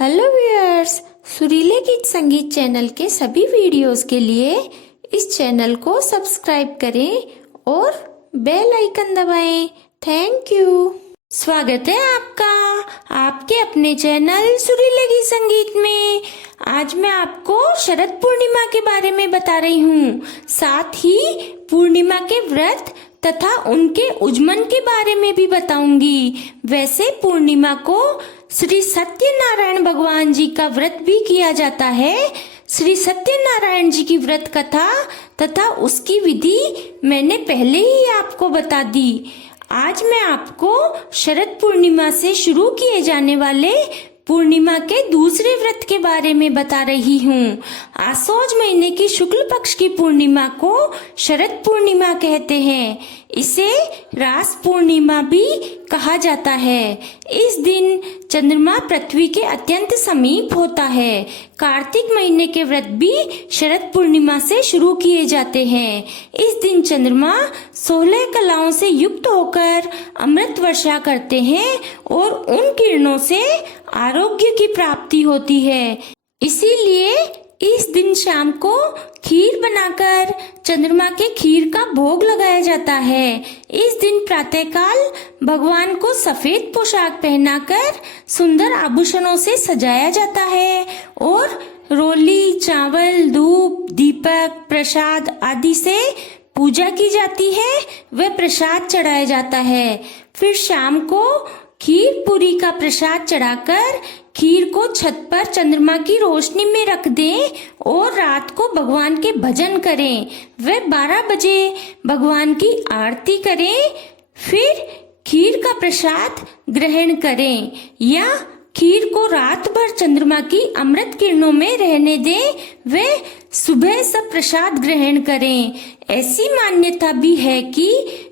Hello viewers, सुरीले गीत संगीत channel के सभी वीडियोस के लिए इस चैनल को सब्सक्राइब करें और बेल आइकन दबाएं। Thank you. स्वागत है आपका आपके अपने चैनल सुरीले गीत संगीत में। आज मैं आपको शरद पूर्णिमा के बारे में बता रही हूँ, साथ ही पूर्णिमा के व्रत तथा उनके उज्जमन के बारे में भी बताऊंगी। वैसे पूर्णिमा को श्री सत्यनारायण भगवान जी का व्रत भी किया जाता है। श्री सत्यनारायण जी की व्रत कथा तथा उसकी विधि मैंने पहले ही आपको बता दी। आज मैं आपको शरद पूर्णिमा से शुरू किए जाने वाले पूर्णिमा के दूसरे व्रत के बारे में बता रही हूँ। आसोज महीने की शुक्ल पक्ष की पूर्णिमा को शरद पूर्णिमा कहते हैं। इसे रास पूर्णिमा भी कहा जाता है। इस दिन चंद्रमा पृथ्वी के अत्यंत समीप होता है। कार्तिक महीने के व्रत भी शरद पूर्णिमा से शुरू किए जाते हैं। इस दिन चंद्रमा 16 कलाओं से युक्त होकर अमृत वर्षा करते हैं और उन किरणों से आरोग्य की प्राप्ति होती है। इसीलिए इस दिन शाम को खीर बनाकर चंद्रमा के खीर का भोग लगाया जाता है। इस दिन प्रातःकाल भगवान को सफेद पोशाक पहनाकर सुंदर आभूषणों से सजाया जाता है और रोली, चावल, धूप, दीपक, प्रसाद आदि से पूजा की जाती है व प्रसाद चढ़ाया जाता है। फिर शाम को खीर पूरी का प्रसाद चढ़ाकर खीर को छत पर चंद्रमा की रोशनी में रख दें और रात को भगवान के भजन करें। वे 12 बजे भगवान की आरती करें। फिर खीर का प्रसाद ग्रहण करें या खीर को रात भर चंद्रमा की अमृत किरणों में रहने दें। वे सुबह सब प्रसाद ग्रहण करें। ऐसी मान्यता भी है कि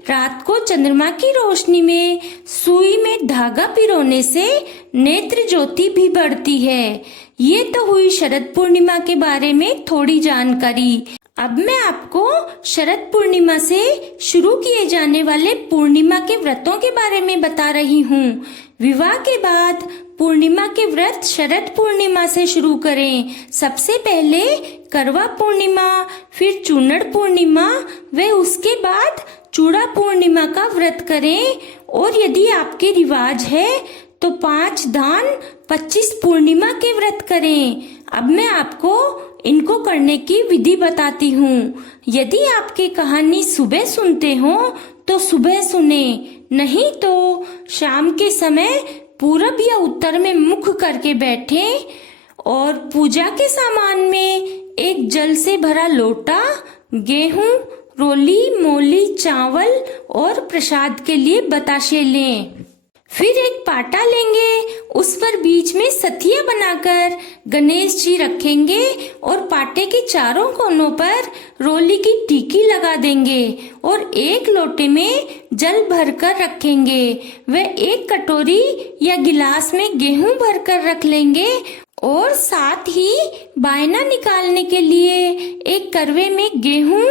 रात को चंद्रमा की रोशनी में सुई में धागा पिरोने से नेत्र ज्योति भी बढ़ती है। ये तो हुई शरद पूर्णिमा के बारे में थोड़ी जानकारी। अब मैं आपको शरद पूर्णिमा से शुरू किए जाने वाले पूर्णिमा के व्रतों के बारे में बता रही हूँ। विवाह के बाद पूर्णिमा के व्रत शरद पूर्णिमा से शुरू करें। सबसे पहले करवा पूर्णिमा, फिर चूनड़ पूर्णिमा व उसके बाद चूड़ा पूर्णिमा का व्रत करें। और यदि आपके रिवाज है तो 5 दान 25 पूर्णिमा के व्रत करें। अब मैं आपको इनको करने की विधि बताती हूँ। यदि आपके कहानी सुबह सुनते हो तो सुबह सुने, नहीं तो शाम के समय पूरब या उत्तर में मुख करके बैठें और पूजा के सामान में एक जल से भरा लोटा, गेहूं, रोली, मोली, चावल और प्रसाद के लिए बताशे लें। फिर एक पाटा लेंगे, उस पर बीच में सतिया बनाकर गणेश जी रखेंगे और पाटे के चारों कोनों पर रोली की टीकी लगा देंगे और एक लोटे में जल भरकर रखेंगे। वे एक कटोरी या गिलास में गेहूं भरकर रख लेंगे और साथ ही बायना निकालने के लिए एक करवे में गेहूं,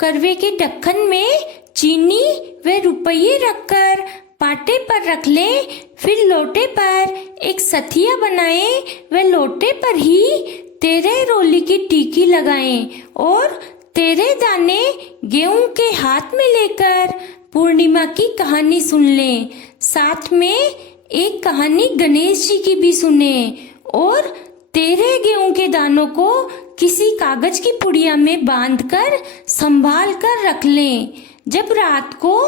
करवे के ढक्कन में चीनी व रुपये रखकर पाटे पर रख लें। फिर लोटे पर एक सथिया बनाएं व लोटे पर ही 13 रोली की टीकी लगाएं और 13 दाने गेहूं के हाथ में लेकर पूर्णिमा की कहानी सुन लें। साथ में एक कहानी गणेश जी की भी सुने और 13 गेहूं के दानों को किसी कागज की पुड़िया में बांधकर संभाल कर रख लें। जब रात को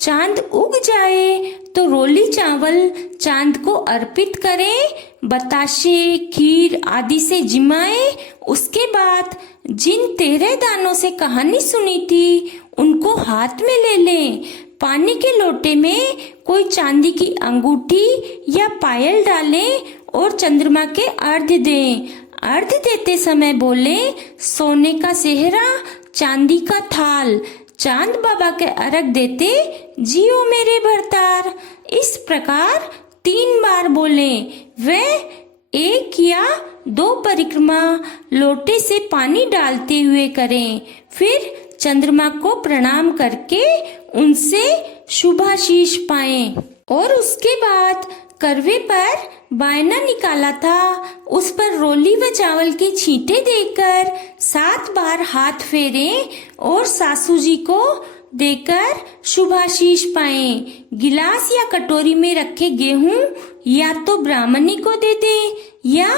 चांद उग जाए तो रोली चावल चांद को अर्पित करें, बताशे, खीर आदि से जिमाएं। उसके बाद जिन 13 दानों से कहानी सुनी थी उनको हाथ में ले लें। पानी के लोटे में कोई चांदी की अंगूठी या पायल डालें और चंद्रमा के अर्घ्य दें। अर्घ्य देते समय बोले, सोने का सेहरा, चांदी का थाल, चांद बाबा के अर्घ देते जियो मेरे भरतार। इस प्रकार 3 बार बोले। वे 1 या 2 परिक्रमा लोटे से पानी डालते हुए करें। फिर चंद्रमा को प्रणाम करके उनसे शुभाशीष पाएं। और उसके बाद करवे पर बायना निकाला था उस पर रोली व चावल के छींटे देकर 7 बार हाथ फेरें और सासू जी को देकर शुभाशीष पाएं। गिलास या कटोरी में रखे गेहूं या तो ब्राह्मणी को दे दें या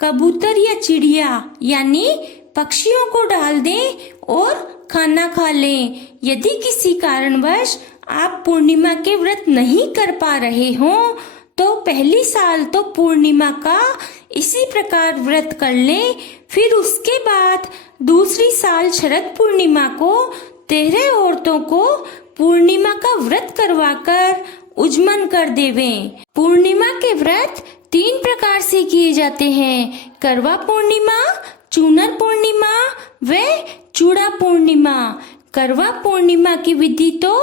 कबूतर या चिड़िया यानी पक्षियों को डाल दें और खाना खा लें। यदि किसी कारणवश आप पूर्णिमा के व्रत नहीं कर पा रहे हो तो पहली साल तो पूर्णिमा का इसी प्रकार व्रत कर लें। फिर उसके बाद दूसरी साल शरद पूर्णिमा को 13 औरतों को पूर्णिमा का व्रत करवाकर उज्मन कर देवें। पूर्णिमा के व्रत 3 प्रकार से किए जाते हैं, करवा पूर्णिमा, चूनर पूर्णिमा व चूड़ा पूर्णिमा। करवा पूर्णिमा की विधि तो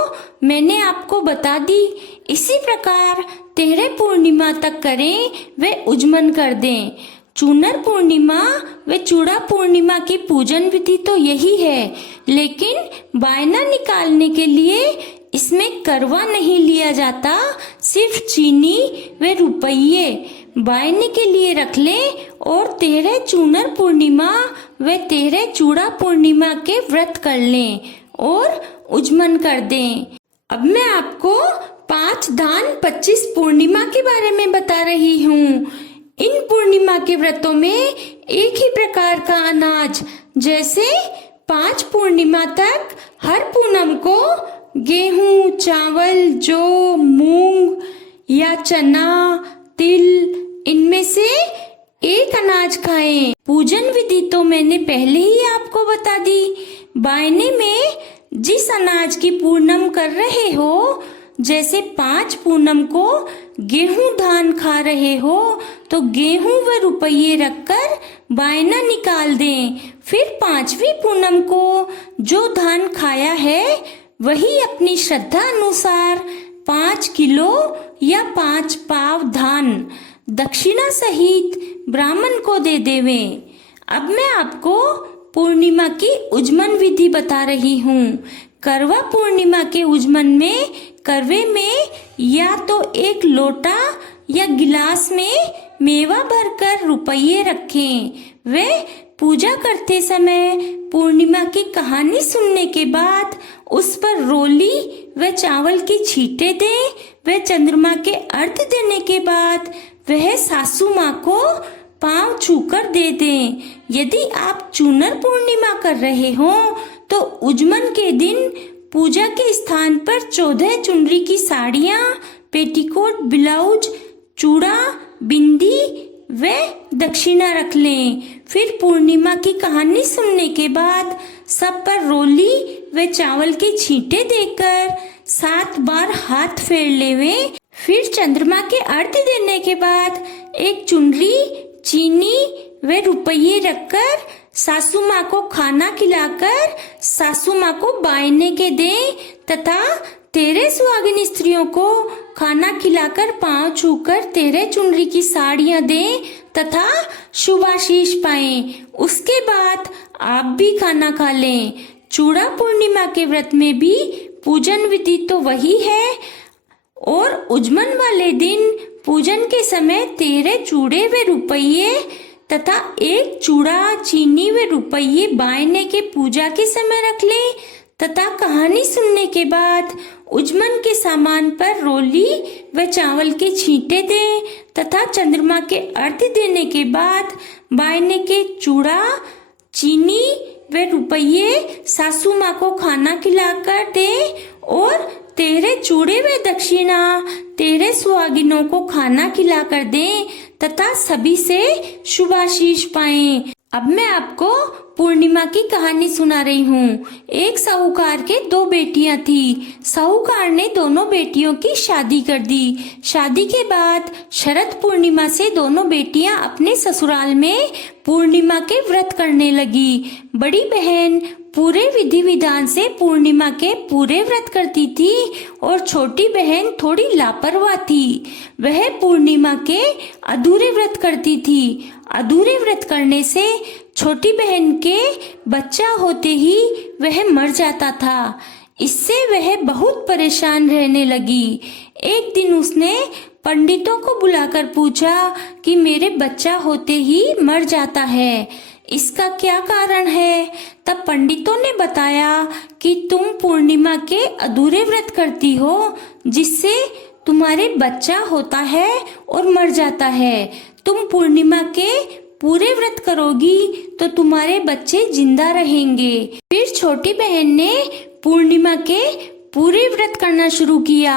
मैंने आपको बता दी, इसी प्रकार 13 पूर्णिमा तक करें व उज्मन कर दें। चूनर पूर्णिमा व चूड़ा पूर्णिमा की पूजन विधि तो यही है, लेकिन बायना निकालने के लिए इसमें करवा नहीं लिया जाता, सिर्फ चीनी व रुपये बायने के लिए रख लें और 13 चूनर पूर्णिमा व 13 चूड़ा पूर्णिमा के व्रत कर लें और उज्मन कर दें। अब मैं आपको 5 दान 25 पूर्णिमा के बारे में बता रही हूँ। इन पूर्णिमा के व्रतों में एक ही प्रकार का अनाज, जैसे 5 पूर्णिमा तक हर पूनम को गेहूं, चावल, जौ, मूंग या चना, तिल, इनमें से एक अनाज खाएं। पूजन विधि तो मैंने पहले ही आपको बता दी। बायने में जिस अनाज की पूनम कर रहे हो, जैसे 5 पूनम को गेहूं धान खा रहे हो तो गेहूं व रुपये रखकर बायना निकाल दें। फिर 5वीं पूनम को जो धान खाया है वही अपनी श्रद्धा अनुसार 5 किलो या 5 पाव धान दक्षिणा सहित ब्राह्मण को दे देवें। अब मैं आपको पूर्णिमा की उज्मन विधि बता रही हूँ। करवा पूर्णिमा के उज्मन में करवे में या तो एक लोटा या गिलास में मेवा भरकर रुपये रखें। वे पूजा करते समय पूर्णिमा की कहानी सुनने के बाद उस पर रोली व चावल की छींटे दें। व चंद्रमा के अर्घ्य देने के बाद वह सासू माँ को पांव छूकर दे दें। यदि आप चूनर पूर्णिमा कर रहे हो तो उज्मन के दिन पूजा के स्थान पर 14 चुनरी की साड़ियाँ, पेटीकोट, ब्लाउज, चूड़ा, बिंदी व दक्षिणा रख लें। फिर पूर्णिमा की कहानी सुनने के बाद सब पर रोली व चावल के छींटे देकर 7 बार हाथ फेर लेवें। फिर चंद्रमा के अर्घ्य देने के बाद एक चुनरी, चीनी व रुपये रखकर सासू माँ को खाना खिलाकर सासू माँ को बायने के दें तथा 13 सुहागिन स्त्रियों को खाना खिलाकर पांव छूकर 13 चुनरी की साड़ियाँ दें तथा शुभाशीष पाएं। उसके बाद आप भी खाना खा लें। चूड़ा पूर्णिमा के व्रत में भी पूजन विधि तो वही है और उज्मन वाले दिन पूजन के समय 13 चूड़े व रुपये तथा एक चूड़ा, चीनी व रुपये बायने के पूजा के समय रख लें तथा कहानी सुनने के बाद उज्मन के सामान पर रोली व चावल के छींटे दें तथा चंद्रमा के अर्घ्य देने के बाद बायने के चूड़ा, चीनी व रुपये सासू माँ को खाना खिलाकर दें और 13 चूड़े व दक्षिणा 13 सुहागिनों को खाना खिलाकर दें तथा सभी से शुभाशीष पाएं। अब मैं आपको पूर्णिमा की कहानी सुना रही हूँ। एक साहूकार के 2 बेटियां थी। साहूकार ने दोनों बेटियों की शादी कर दी। शादी के बाद शरद पूर्णिमा से दोनों बेटियां अपने ससुराल में पूर्णिमा के व्रत करने लगी। बड़ी बहन पूरे विधि विधान से पूर्णिमा के पूरे व्रत करती थी और छोटी बहन थोड़ी लापरवाह थी। वह पूर्णिमा के अधूरे व्रत करती थी। अधूरे व्रत करने से छोटी बहन के बच्चा होते ही वह मर जाता था। इससे वह बहुत परेशान रहने लगी। एक दिन उसने पंडितों को बुलाकर पूछा कि मेरे बच्चा होते ही मर जाता है, इसका क्या कारण है। तब पंडितों ने बताया कि तुम पूर्णिमा के अधूरे व्रत करती हो, जिससे तुम्हारे बच्चा होता है और मर जाता है। तुम पूर्णिमा के पूरे व्रत करोगी तो तुम्हारे बच्चे जिंदा रहेंगे। फिर छोटी बहन ने पूर्णिमा के पूरे व्रत करना शुरू किया।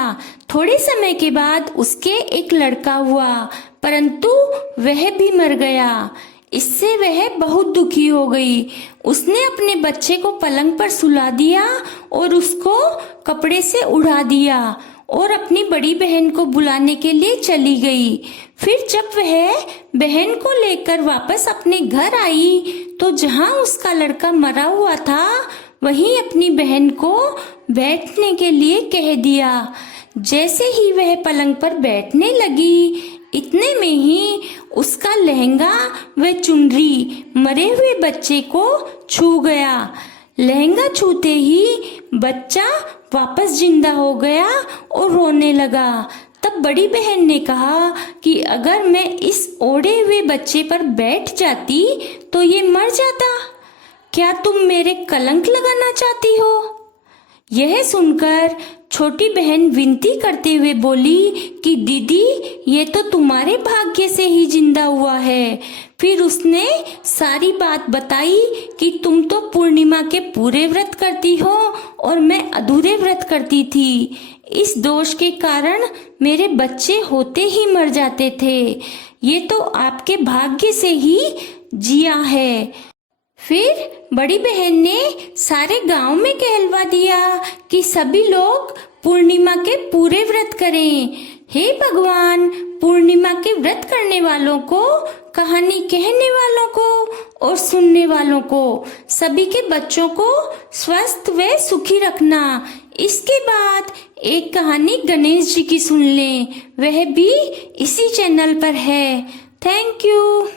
थोड़े समय के बाद उसके एक लड़का हुआ, परंतु वह भी मर गया। इससे वह बहुत दुखी हो गई। उसने अपने बच्चे को पलंग पर सुला दिया और उसको कपड़े से उड़ा दिया और अपनी बड़ी बहन को बुलाने के लिए चली गई। फिर जब वह बहन को लेकर वापस अपने घर आई तो जहां उसका लड़का मरा हुआ था वहीं अपनी बहन को बैठने के लिए कह दिया। जैसे ही वह पलंग पर बैठने लगी, इतने में ही उसका लहंगा व चुनरी मरे हुए बच्चे को छू गया। लहंगा छूते ही बच्चा वापस जिंदा हो गया और रोने लगा। तब बड़ी बहन ने कहा कि अगर मैं इस ओढ़े हुए बच्चे पर बैठ जाती तो ये मर जाता। क्या तुम मेरे कलंक लगाना चाहती हो? यह सुनकर छोटी बहन विनती करते हुए बोली कि दीदी, ये तो तुम्हारे भाग्य से ही जिंदा हुआ है। फिर उसने सारी बात बताई कि तुम तो पूर्णिमा के पूरे व्रत करती हो और मैं अधूरे व्रत करती थी। इस दोष के कारण मेरे बच्चे होते ही मर जाते थे। ये तो आपके भाग्य से ही जिया है। फिर बड़ी बहन ने सारे गांव में कहलवा दिया कि सभी लोग पूर्णिमा के पूरे व्रत करें। हे भगवान, पूर्णिमा के व्रत करने वालों को, कहानी कहने वालों को और सुनने वालों को, सभी के बच्चों को स्वस्थ व सुखी रखना। इसके बाद एक कहानी गणेश जी की सुन लें, वह भी इसी चैनल पर है। Thank you.